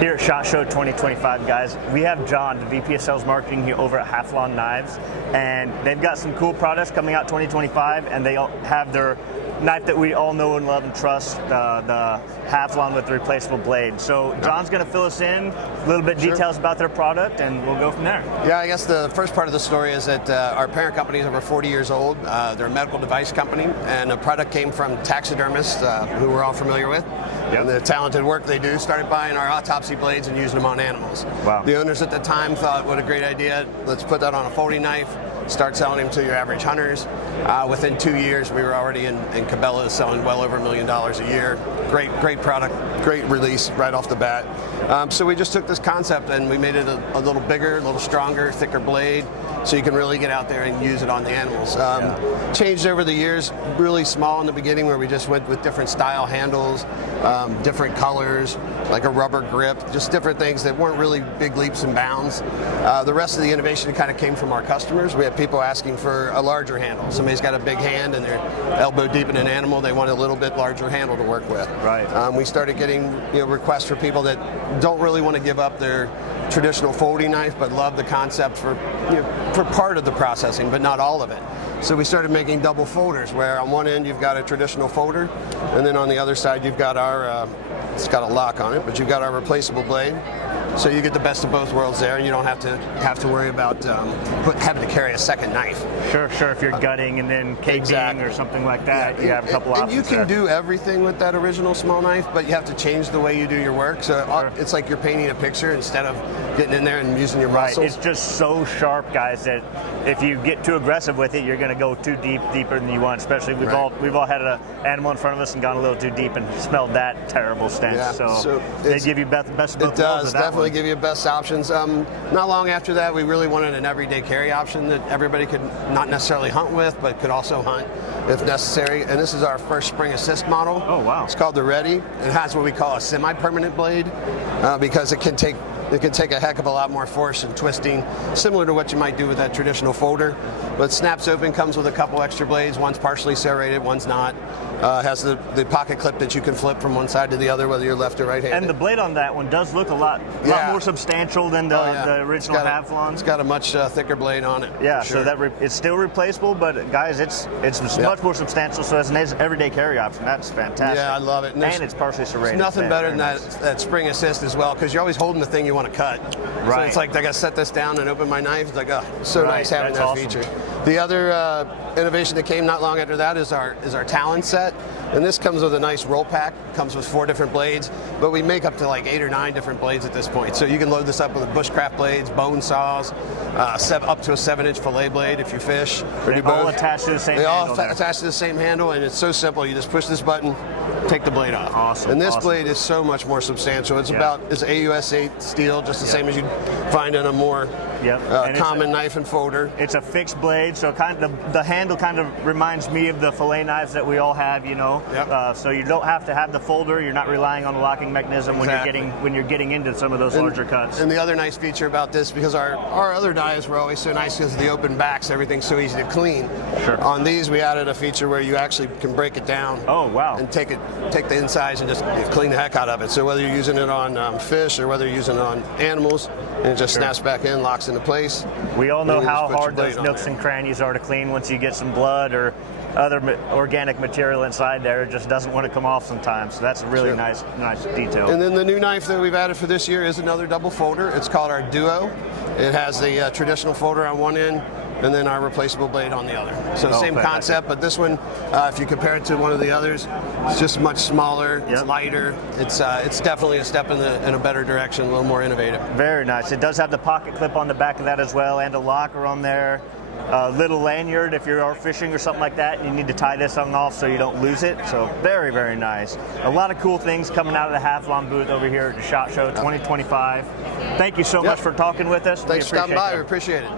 Here at Shotshow 2025, guys, we have John, the VP of Sales Marketing here over at Havalon Knives, and they've got some cool products coming out 2025, and they all have their knife that we all know and love and trust, the Havalon with the replaceable blade. So John's going to fill us in a little bit details about their product, and we'll go from there. Yeah, I guess the first part of the story is that our parent company is over 40 years old. They're a medical device company, and the product came from taxidermists who we're all familiar with. And the talented work they do started buying our autopsy blades and using them on animals. Wow. The owners at the time thought, what a great idea, let's put that on a folding knife, start selling them to your average hunters. Within 2 years, we were already in Cabela's selling well over $1 million a year. Great product, great release right off the bat. So we just took this concept and we made it a little bigger, a little stronger, thicker blade, so you can really get out there and use it on the animals. Changed over the years, really small in the beginning where we just went with different style handles, different colors, like a rubber grip, just different things that weren't really big leaps and bounds. The rest of the innovation kind of came from our customers. We had people asking for a larger handle. Somebody's got a big hand and they're elbow deep in an animal, they want a little bit larger handle to work with. Right. We started getting requests for people that don't really want to give up their traditional folding knife, but love the concept for part of the processing, but not all of it. So we started making double folders, where on one end you've got a traditional folder, and then on the other side you've got our, it's got a lock on it, but you've got our replaceable blade. So you get the best of both worlds there, and you don't have to worry about having to carry a second knife. Sure. If you're gutting and then caking or something like that, you have a couple options. And you can do everything with that original small knife, but you have to change the way you do your work. So it's like you're painting a picture instead of getting in there and using your muscles. It's just so sharp, guys, that if you get too aggressive with it, you're going to go deeper than you want. Especially we've all had an animal in front of us and gone a little too deep and smelled that terrible stench. Yeah. So they give you best of both worlds. It does definitely give you best options. Not long after that, we really wanted an everyday carry option that everybody could not necessarily hunt with, but could also hunt if necessary. And this is our first spring assist model. Oh wow! It's called the Ready. It has what we call a semi-permanent blade because it can take a heck of a lot more force and twisting, similar to what you might do with that traditional folder. But it snaps open, comes with a couple extra blades. One's partially serrated, one's not. Has the pocket clip that you can flip from one side to the other, whether you're left or right-handed. And the blade on that one does look a lot more substantial than the original Havalon. It's got a much thicker blade on it. Yeah, sure. so that it's still replaceable, but guys, it's much more substantial. So as an everyday carry option, that's fantastic. Yeah, I love it. And it's partially serrated. There's nothing better than that spring assist as well, because you're always holding the thing you want to cut. Right. So it's like I got to set this down and open my knife. It's like, oh, so nice having that feature. The other innovation that came not long after that is our Talon set, and this comes with a nice roll pack. Comes with 4 different blades, but we make up to like 8 or 9 different blades at this point. So you can load this up with bushcraft blades, bone saws, up to a 7-inch filet blade if you fish. They all attach to the same handle. They all attach to the same handle, and it's so simple. You just push this button, take the blade off. Awesome. And this blade is so much more substantial. It's it's AUS 8 steel, just the same as you'd find in a more common knife and folder. It's a fixed blade, so the handle kind of reminds me of the filet knives that we all have, so you don't have to have the folder. You're not relying on the locking mechanism when you're getting into some of those larger cuts. And the other nice feature about this, because our other knives were always so nice because of the open backs, everything's so easy to clean. Sure. On these, we added a feature where you actually can break it down. Oh wow! And take the insides and just clean the heck out of it. So whether you're using it on fish or whether you're using it on animals, and it just snaps back in, locks into place. We all know how hard those nooks and crannies are to clean once you get some blood or other organic material inside there. It just doesn't want to come off sometimes. So that's a really nice detail. And then the new knife that we've added for this year is another double folder. It's called our Duo. It has the traditional folder on one end, and then our replaceable blade on the other. So same concept, but this one, if you compare it to one of the others, it's just much smaller, it's lighter. It's definitely a step in a better direction, a little more innovative. Very nice. It does have the pocket clip on the back of that as well, and a locker on there. A little lanyard if you're fishing or something like that, and you need to tie this on off so you don't lose it. So very, very nice. A lot of cool things coming out of the Havalon booth over here at the SHOT Show 2025. Thank you so much for talking with us. Thanks for stopping by. We appreciate it.